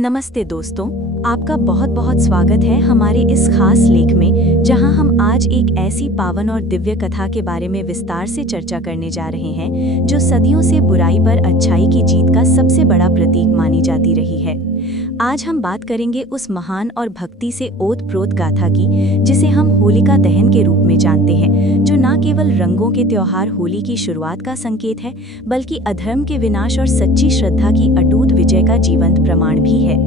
नमस्ते दोस्तों, आपका बहुत बहुत स्वागत है हमारे इस खास लेख में, जहां हम आज एक ऐसी पावन और दिव्य कथा के बारे में विस्तार से चर्चा करने जा रहे हैं जो सदियों से बुराई पर अच्छाई की जीत का सबसे बड़ा प्रतीक मानी जाती रही है। आज हम बात करेंगे उस महान और भक्ति से ओत-प्रोत गाथा की, जिसे हम होलिका दहन के रूप में जानते हैं, जो न केवल रंगों के त्योहार होली की शुरुआत का संकेत है, बल्कि अधर्म के विनाश और सच्ची श्रद्धा की अटूट विजय का जीवंत प्रमाण भी है।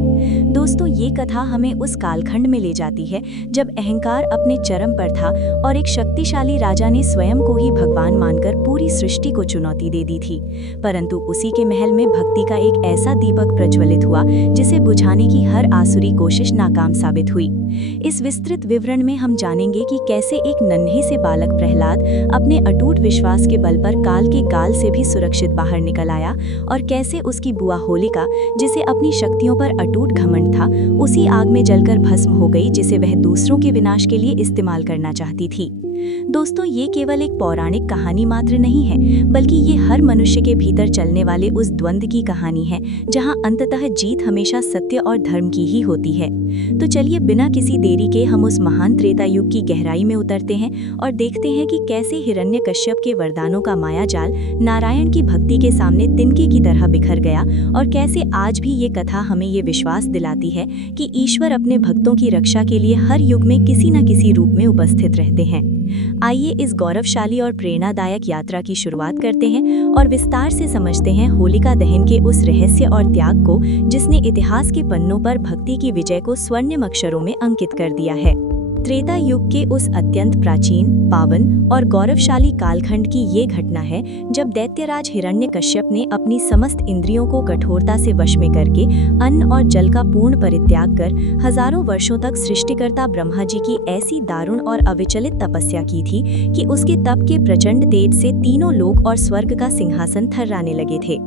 दोस्तों, ये कथा हमें उस कालखंड में ले जाती है जब अहंकार अपने चरम पर था और एक शक्तिशाली राजा ने स्वयं को ही भगवान मानकर पूरी सृष्टि को चुनौती दे दी थी। परंतु उसी के महल में भक्ति का एक ऐसा दीपक प्रज्वलित हुआ जिसे बुझाने की हर आसुरी कोशिश नाकाम साबित हुई। इस विस्तृत विवरण में हम जानेंगे कि कैसे एक नन्हे से बालक प्रहलाद अपने अटूट विश्वास के बल पर काल के गाल से भी सुरक्षित बाहर निकल आया, और कैसे उसकी बुआ होलिका, जिसे अपनी शक्तियों पर अटूट घमंड था, उसी आग में जलकर भस्म हो गई जिसे वह दूसरों के विनाश के लिए इस्तेमाल करना चाहती थी। दोस्तों, ये केवल एक पौराणिक कहानी मात्र नहीं है, बल्कि ये हर मनुष्य के भीतर चलने वाले उस द्वंद्व की कहानी है जहां अंततः जीत हमेशा सत्य और धर्म की ही होती है। तो चलिए बिना किसी देरी के हम उस महान त्रेता युग की गहराई में उतरते हैं और देखते हैं कि कैसे हिरण्यकश्यप के वरदानों का मायाजाल नारायण की भक्ति के सामने तिनके की तरह बिखर गया, और कैसे आज भी ये कथा हमें ये विश्वास दिलाती है कि ईश्वर अपने भक्तों की रक्षा के लिए हर युग में किसी न किसी रूप में उपस्थित रहते हैं। आइए इस गौरवशाली और प्रेरणादायक यात्रा की शुरुआत करते हैं और विस्तार से समझते हैं होलिका दहन के उस रहस्य और त्याग को, जिसने इतिहास के पन्नों पर भक्ति की विजय को स्वर्णिम अक्षरों में अंकित कर दिया है। त्रेता युग के उस अत्यंत प्राचीन, पावन और गौरवशाली कालखंड की ये घटना है जब दैत्यराज हिरण्यकश्यप ने अपनी समस्त इंद्रियों को कठोरता से वश में करके अन्न और जल का पूर्ण परित्याग कर हजारों वर्षों तक सृष्टिकर्ता ब्रह्मा जी की ऐसी दारुण और अविचलित तपस्या की थी कि उसके तप के प्रचंड तेज से तीनों लोक और स्वर्ग का सिंहासन थर्राने लगे थे।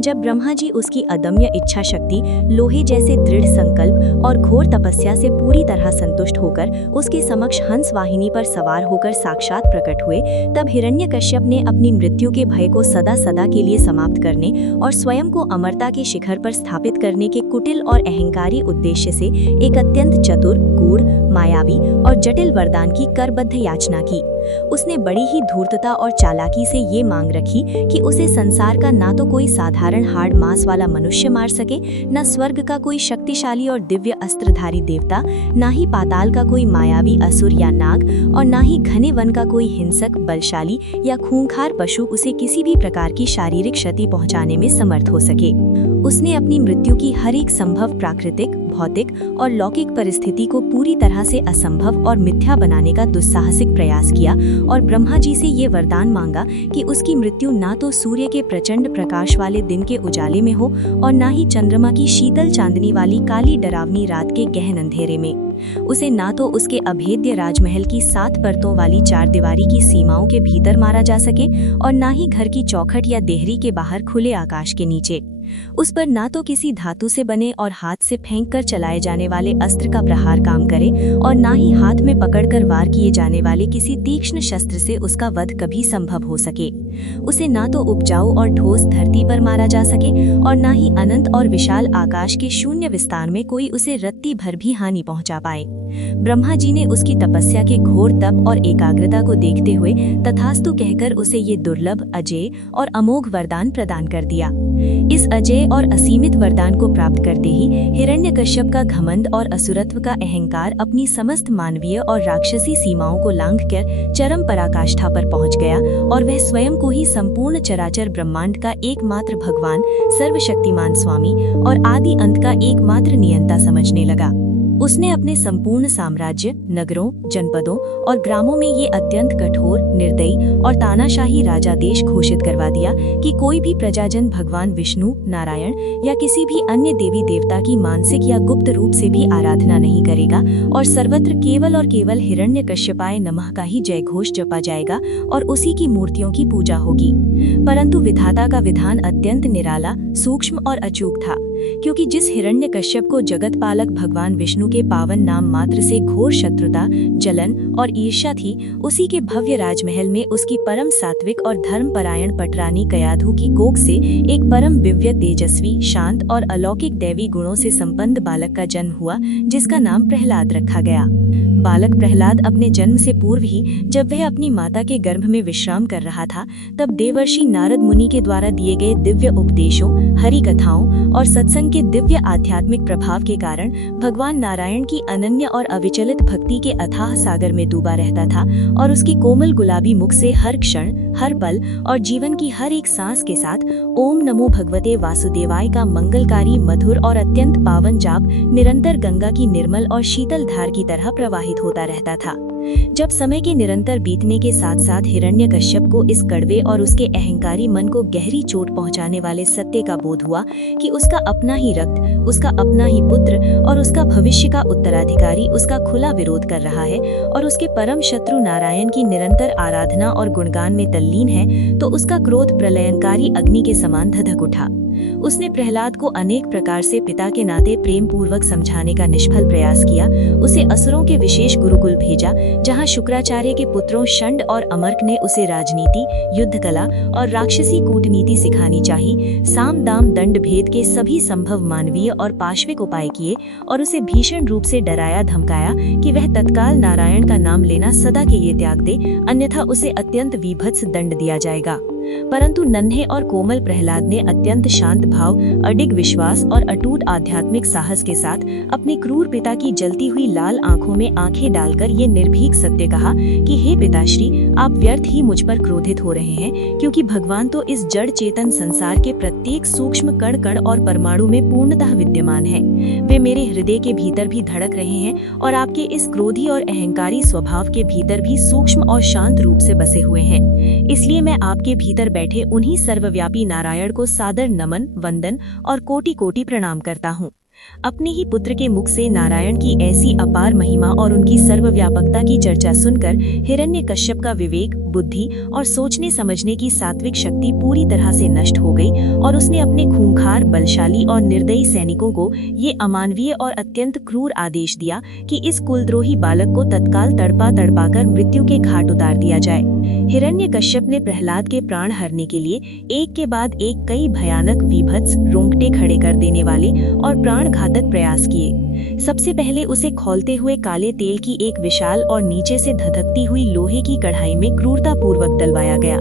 जब ब्रह्मा जी उसकी अदम्य इच्छा शक्ति, लोहे जैसे दृढ़ संकल्प और घोर तपस्या से पूरी तरह संतुष्ट होकर उसके समक्ष हंस वाहिनी पर सवार होकर साक्षात प्रकट हुए, तब हिरण्यकश्यप ने अपनी मृत्यु के भय को सदा सदा के लिए समाप्त करने और स्वयं को अमरता के शिखर पर स्थापित करने के कुटिल और अहंकारी उद्देश्य से एक अत्यंत चतुर, गूढ़, मायावी और जटिल वरदान की करबद्ध याचना की। उसने बड़ी ही धूर्तता और चालाकी से ये मांग रखी कि उसे संसार का ना तो कोई साधारण हाड़ मांस वाला मनुष्य मार सके, न स्वर्ग का कोई शक्तिशाली और दिव्य अस्त्रधारी देवता, ना ही पाताल का कोई मायावी असुर या नाग, और ना ही घने वन का कोई हिंसक, बलशाली या खूंखार पशु उसे किसी भी प्रकार की शारीरिक क्षति पहुंचाने में समर्थ हो सके। उसने अपनी मृत्यु की हर एक संभव प्राकृतिक, भौतिक और लौकिक परिस्थिति को पूरी तरह से असंभव और मिथ्या बनाने का दुस्साहसिक प्रयास किया और ब्रह्मा जी से ये वरदान मांगा कि उसकी मृत्यु ना तो सूर्य के प्रचंड प्रकाश वाले दिन के उजाले में हो और ना ही चंद्रमा की शीतल चांदनी वाली काली डरावनी रात के गहन अंधेरे में। उसे ना तो उसके अभेद्य राजमहल की 7 परतों वाली 4 दीवारी की सीमाओं के भीतर मारा जा सके, और ना ही घर की चौखट या देहरी के बाहर खुले आकाश के नीचे। उस पर ना तो किसी धातु से बने और हाथ से फेंक कर चलाए जाने वाले अस्त्र का प्रहार काम करे, और ना ही हाथ में पकड़कर वार किए जाने वाले किसी तीक्ष्ण शस्त्र से उसका वध कभी संभव हो सके। उसे ना तो उपजाऊ और ठोस धरती पर मारा जा सके, और ना ही अनंत और विशाल आकाश के शून्य विस्तार में कोई उसे रत्ती भर भी हानि पहुंचा पाए। ब्रह्मा जी ने उसकी तपस्या के घोर तप और एकाग्रता को देखते हुए तथास्तु कहकर उसे ये दुर्लभ, अजेय और अमोघ वरदान प्रदान कर दिया। इस अजेय और असीमित वरदान को प्राप्त करते ही हिरण्यकश्यप का घमंड और असुरत्व का अहंकार अपनी समस्त मानवीय और राक्षसी सीमाओं को लांघकर चरम पराकाष्ठा पर पहुंच गया, और वह स्वयं को ही संपूर्ण चराचर ब्रह्मांड का एकमात्र भगवान, सर्वशक्तिमान स्वामी और आदि अंत का एकमात्र नियंता समझने लगा। उसने अपने संपूर्ण साम्राज्य, नगरों, जनपदों और ग्रामों में ये अत्यंत कठोर, निर्दयी और तानाशाही राजादेश घोषित करवा दिया कि कोई भी प्रजाजन भगवान विष्णु, नारायण या किसी भी अन्य देवी देवता की मानसिक या गुप्त रूप से भी आराधना नहीं करेगा, और सर्वत्र केवल और केवल हिरण्यकश्यपाय नमः का ही जय घोष जपा जाएगा और उसी की मूर्तियों की पूजा होगी। परंतु विधाता का विधान अत्यंत निराला, सूक्ष्म और अचूक था, क्योंकि जिस हिरण्यकश्यप को जगत पालक भगवान विष्णु के पावन नाम मात्र से घोर शत्रुता, जलन और ईर्ष्या थी, उसी के भव्य राजमहल में उसकी परम सात्विक और धर्मपरायण पटरानी कयाधु की कोख से एक परम दिव्य, तेजस्वी, शांत और अलौकिक दैवी गुणों से संपन्न बालक का जन्म हुआ, जिसका नाम प्रहलाद रखा गया। बालक प्रहलाद अपने जन्म से पूर्व ही जब वह अपनी माता के गर्भ में विश्राम कर रहा था, तब देवर्षि नारद मुनि के द्वारा दिए गए दिव्य उपदेशों, हरि कथाओं और सत्संग के दिव्य आध्यात्मिक प्रभाव के कारण भगवान नारायण की अनन्य और अविचलित भक्ति के अथाह सागर में डूबा रहता था और उसकी कोमल गुलाबी मुख से हर क्षण, हर पल और जीवन की हर एक सांस के साथ ओम नमो भगवते वासुदेवाय का मंगलकारी, मधुर और अत्यंत पावन जाप निरंतर गंगा की निर्मल और शीतल धार की तरह प्रवाहित होता रहता था। जब समय के निरंतर बीतने के साथ साथ हिरण्यकश्यप को इस कड़वे और उसके अहंकारी मन को गहरी चोट पहुंचाने वाले सत्य का बोध हुआ कि उसका अपना ही रक्त, उसका अपना ही पुत्र और उसका भविष्य का उत्तराधिकारी उसका खुला विरोध कर रहा है और उसके परम शत्रु नारायण की निरंतर आराधना और गुणगान में तल्लीन है, तो उसका क्रोध प्रलयंकारी अग्नि के समान धधक उठा। उसने प्रहलाद को अनेक प्रकार से पिता के नाते प्रेम पूर्वक समझाने का निष्फल प्रयास किया। उसे असुरों के विशेष गुरुकुल भेजा, जहां शुक्राचार्य के पुत्रों षंड और अमर्क ने उसे राजनीति, युद्ध कला और राक्षसी कूटनीति सिखानी चाहिए। साम दाम दंड भेद के सभी संभव मानवीय और पाशविक उपाय किए और उसे भीषण रूप से डराया धमकाया कि वह तत्काल नारायण का नाम लेना सदा के लिए त्याग दे, अन्यथा उसे अत्यंत विभत्स दंड दिया जाएगा। परंतु नन्हे और कोमल प्रहलाद ने अत्यंत शांत भाव, अडिग विश्वास और अटूट आध्यात्मिक साहस के साथ अपने क्रूर पिता की जलती हुई लाल आंखों में आंखें डालकर ये निर्भीक सत्य कहा कि हे पिताश्री, आप व्यर्थ ही मुझ पर क्रोधित हो रहे हैं, क्योंकि भगवान तो इस जड़ चेतन संसार के प्रत्येक सूक्ष्म कण कण और परमाणु में पूर्णतः विद्यमान है। वे मेरे हृदय के भीतर भी धड़क रहे हैं और आपके इस क्रोधी और अहंकारी स्वभाव के भीतर भी सूक्ष्म और शांत रूप से बसे हुए हैं। इसलिए मैं आपके भीतर बैठे उन्हीं सर्वव्यापी नारायण को सादर नमन, वंदन और कोटि कोटि प्रणाम करता हूँ। अपने ही पुत्र के मुख से नारायण की ऐसी अपार महिमा और उनकी सर्वव्यापकता की चर्चा सुनकर हिरण्यकश्यप का विवेक, बुद्धि और सोचने समझने की सात्विक शक्ति पूरी तरह से नष्ट हो गई और उसने अपने खूंखार, बलशाली और निर्दयी सैनिकों को ये अमानवीय और अत्यंत क्रूर आदेश दिया कि इस कुलद्रोही बालक को तत्काल तड़पा तड़पाकर मृत्यु के घाट उतार दिया जाए। हिरण्यकश्यप ने प्रहलाद के प्राण हरने के लिए एक के बाद एक कई भयानक, विभत्स, रोंगटे खड़े कर देने वाले और प्राण घातक प्रयास किए। सबसे पहले उसे खौलते हुए काले तेल की एक विशाल और नीचे से धधकती हुई लोहे की कढ़ाई में क्रूरता पूर्वक डलवाया गया,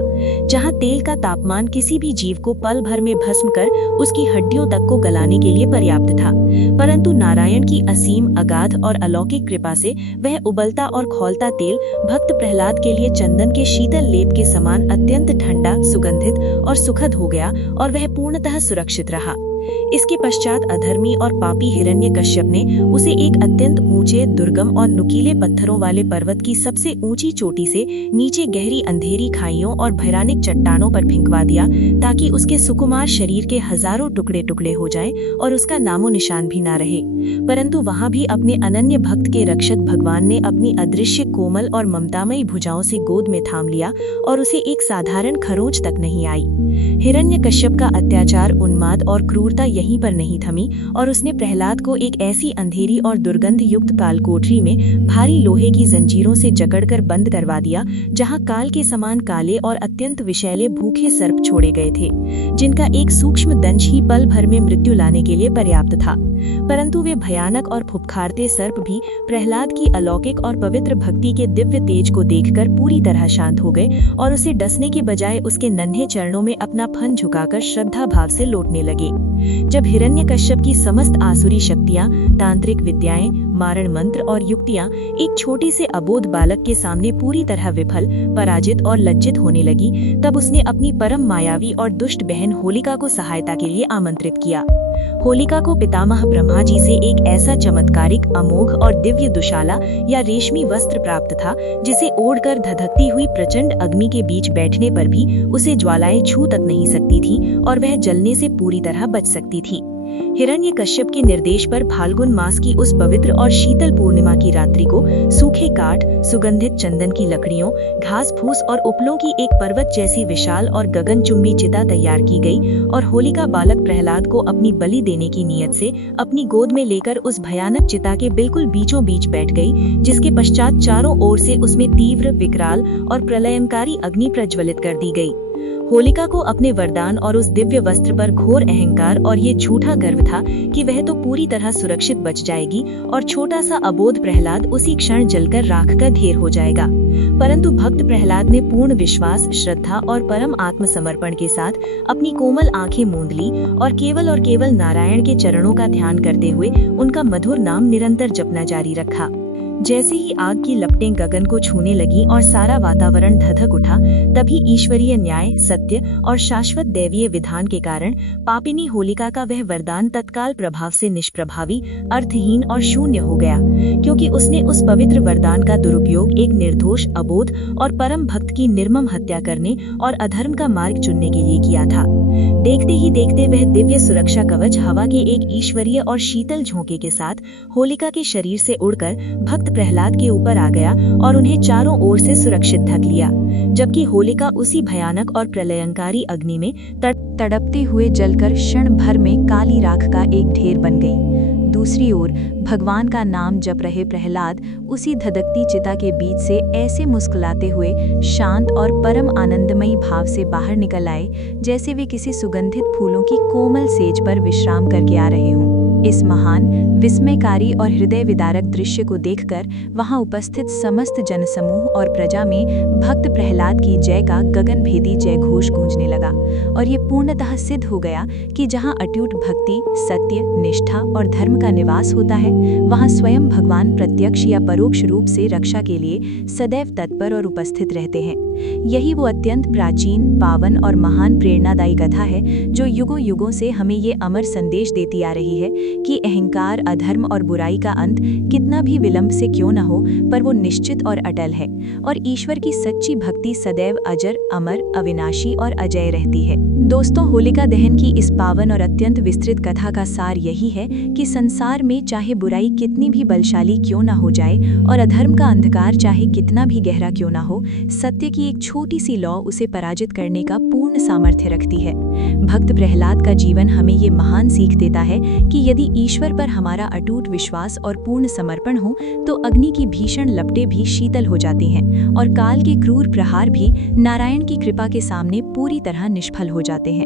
जहां तेल का तापमान किसी भी जीव को पल भर में भस्म कर उसकी हड्डियों तक को गलाने के लिए पर्याप्त था। परंतु नारायण की असीम, अगाध और अलौकिक कृपा से वह उबलता और खौलता तेल भक्त प्रहलाद के लिए चंदन के शीतल लेप के समान अत्यंत ठंडा, सुगंधित और सुखद हो गया और वह पूर्णतः सुरक्षित रहा। इसके पश्चात अधर्मी और पापी हिरण्यकश्यप ने उसे एक अत्यंत ऊंचे, दुर्गम और नुकीले पत्थरों वाले पर्वत की सबसे ऊंची चोटी से नीचे गहरी अंधेरी खाइयों और भयानक चट्टानों पर फेंकवा दिया, ताकि उसके सुकुमार शरीर के हजारों टुकड़े टुकड़े हो जाएं और उसका नामो निशान भी ना रहे। परंतु वहां भी अपने अनन्य भक्त के रक्षक भगवान ने अपनी अदृश्य, कोमल और ममतामयी भुजाओं से गोद में थाम लिया और उसे एक साधारण खरोंच तक नहीं आई। हिरण्यकश्यप का अत्याचार, उन्माद और क्रूरता यहीं पर नहीं थमी और उसने प्रहलाद को एक ऐसी अंधेरी और दुर्गंध युक्त काल कोठरी में भारी लोहे की जंजीरों से जकड़कर बंद करवा दिया, जहां काल के समान काले और अत्यंत विषैले भूखे सर्प छोड़े गए थे, जिनका एक सूक्ष्म दंश ही पल भर में मृत्यु लाने के लिए पर्याप्त था। परंतु वे भयानक और फुफकारते सर्प भी प्रहलाद की अलौकिक और पवित्र भक्ति के दिव्य तेज को देखकर पूरी तरह शांत हो गए और उसे डसने के बजाय उसके नन्हे चरणों में अपना फन झुकाकर श्रद्धा भाव से लौटने लगे। जब हिरण्यकश्यप की समस्त आसुरी शक्तियां, तांत्रिक विद्याएं, मारण मंत्र और युक्तियां एक छोटे से अबोध बालक के सामने पूरी तरह विफल, पराजित और लज्जित होने लगी, तब उसने अपनी परम मायावी और दुष्ट बहन होलिका को सहायता के लिए आमंत्रित किया। होलिका को पितामह ब्रह्मा जी से एक ऐसा चमत्कारिक, अमोघ और दिव्य दुशाला या रेशमी वस्त्र प्राप्त था, जिसे ओढ़कर धधकती हुई प्रचंड अग्नि के बीच बैठने पर भी उसे ज्वालाएं छू तक नहीं सकती थी और वह जलने से पूरी तरह बच सकती थी। हिरण्यकश्यप के निर्देश पर फाल्गुन मास की उस पवित्र और शीतल पूर्णिमा की रात्रि को सूखे काठ, सुगंधित चंदन की लकड़ियों, घास फूस और उपलों की एक पर्वत जैसी विशाल और गगनचुंबी चिता तैयार की गई और होलिका बालक प्रहलाद को अपनी बलि देने की नीयत से अपनी गोद में लेकर उस भयानक चिता के बिल्कुल बीचों बीच बैठ गई, जिसके पश्चात चारों ओर से उसमें तीव्र, विकराल और प्रलयंकारी अग्नि प्रज्वलित कर दी गई। होलिका को अपने वरदान और उस दिव्य वस्त्र पर घोर अहंकार और ये झूठा गर्व था कि वह तो पूरी तरह सुरक्षित बच जाएगी और छोटा सा अबोध प्रहलाद उसी क्षण जलकर राख का ढेर हो जाएगा। परंतु भक्त प्रहलाद ने पूर्ण विश्वास, श्रद्धा और परम आत्मसमर्पण के साथ अपनी कोमल आंखें मूंद ली और केवल नारायण के चरणों का ध्यान करते हुए उनका मधुर नाम निरंतर जपना जारी रखा। जैसे ही आग की लपटें गगन को छूने लगी और सारा वातावरण धधक उठा, तभी ईश्वरीय न्याय, सत्य और शाश्वत दैवीय विधान के कारण पापिनी होलिका का वह वरदान तत्काल प्रभाव से निष्प्रभावी, अर्थहीन और शून्य हो गया, क्योंकि उसने उस पवित्र वरदान का दुरुपयोग एक निर्दोष, अबोध और परम भक्त की निर्मम हत्या करने और अधर्म का मार्ग चुनने के लिए किया था। देखते ही देखते वह दिव्य सुरक्षा कवच हवा के एक ईश्वरीय और शीतल झोंके के साथ होलिका के शरीर से उड़कर भक्त प्रहलाद के ऊपर आ गया और उन्हें चारों ओर से सुरक्षित ढक लिया, जबकि होलिका उसी भयानक और प्रलयंकारी अग्नि में तड़पते हुए जलकर क्षण भर में काली राख का एक ढेर बन गई। दूसरी ओर भगवान का नाम जप रहे प्रहलाद उसी धधकती चिता के बीच से ऐसे मुस्कुराते हुए शांत और परम आनंदमयी भाव से बाहर निकल आए, जैसे वे किसी सुगंधित फूलों की कोमल सेज पर विश्राम करके आ रहे हों। इस महान, विस्मयकारी और हृदय विदारक दृश्य को देखकर वहां उपस्थित समस्त जनसमूह और प्रजा में भक्त प्रहलाद की जय का गगनभेदी जय घोष गूंजने लगा और ये पूर्णतः सिद्ध हो गया कि जहां अटूट भक्ति, सत्य, निष्ठा और धर्म का निवास होता है, वहां स्वयं भगवान प्रत्यक्ष या परोक्ष रूप से रक्षा के लिए सदैव तत्पर और उपस्थित रहते हैं। यही वो अत्यंत प्राचीन, पावन और महान प्रेरणादायी कथा है जो युगों युगों से हमें ये अमर संदेश देती आ रही है कि अहंकार, अधर्म और बुराई का अंत कितना भी विलंब से क्यों न हो, पर वो निश्चित और अटल है और ईश्वर की सच्ची भक्ति सदैव अजर, अमर, अविनाशी और अजय रहती है। दोस्तों, होलिका दहन की इस पावन और अत्यंत विस्तृत कथा का सार यही है कि संसार में चाहे बुराई कितनी भी बलशाली क्यों न हो जाए और अधर्म का अंधकार चाहे कितना भी गहरा क्यों न हो, सत्य की एक छोटी सी लौ उसे पराजित करने का पूर्ण सामर्थ्य रखती है। भक्त प्रहलाद का जीवन हमें ये महान सीख देता है कि यदि ईश्वर पर हमारा अटूट विश्वास और पूर्ण समर्पण हो तो अग्नि की भीषण लपटें भी शीतल हो जाती हैं और काल के क्रूर प्रहार भी नारायण की कृपा के सामने पूरी तरह निष्फल हो जाते हैं।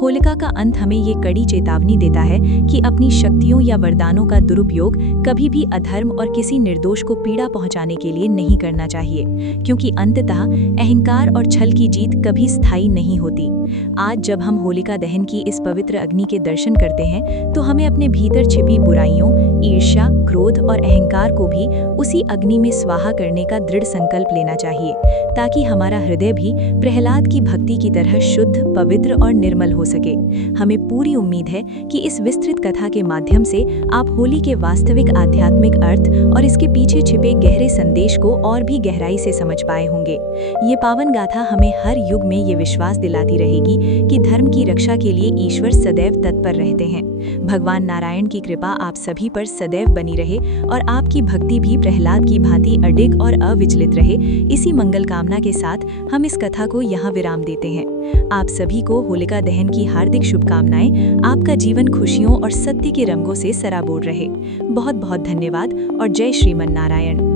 होलिका का अंत हमें ये कड़ी चेतावनी देता है कि अपनी शक्तियों या वरदानों का दुरुपयोग कभी भी अधर्म और किसी निर्दोष को पीड़ा पहुंचाने के लिए नहीं करना चाहिए, क्योंकि अंततः अहंकार और छल की जीत कभी स्थायी नहीं होती। आज जब हम होलिका दहन की इस पवित्र अग्नि के दर्शन करते हैं तो हमें अपने भीतर छिपी बुराइयों, ईर्ष्या, क्रोध और अहंकार को भी उसी अग्नि में स्वाहा करने का दृढ़ संकल्प लेना चाहिए, ताकि हमारा हृदय भी प्रहलाद की भक्ति की तरह शुद्ध, पवित्र और निर्मल हो सके। हमें पूरी उम्मीद है कि इस विस्तृत कथा के माध्यम से आप होली के वास्तविक आध्यात्मिक अर्थ और इसके पीछे छिपे गहरे संदेश को और भी गहराई से समझ पाए होंगे। ये पावन गाथा हमें हर युग में ये विश्वास दिलाती रहेगी कि धर्म की रक्षा के लिए ईश्वर सदैव तत्पर रहते हैं। भगवान नारायण की कृपा आप सभी पर सदैव बनी रहे और आपकी भक्ति भी प्रहलाद की भांति अडिग और अविचलित रहे। इसी मंगल कामना के साथ हम इस कथा को यहाँ विराम देते हैं। आप सभी को होलिका दहन की हार्दिक शुभकामनाएं। आपका जीवन खुशियों और सत्य के रंगों से सराबोर रहे। बहुत बहुत धन्यवाद और जय श्रीमन नारायण।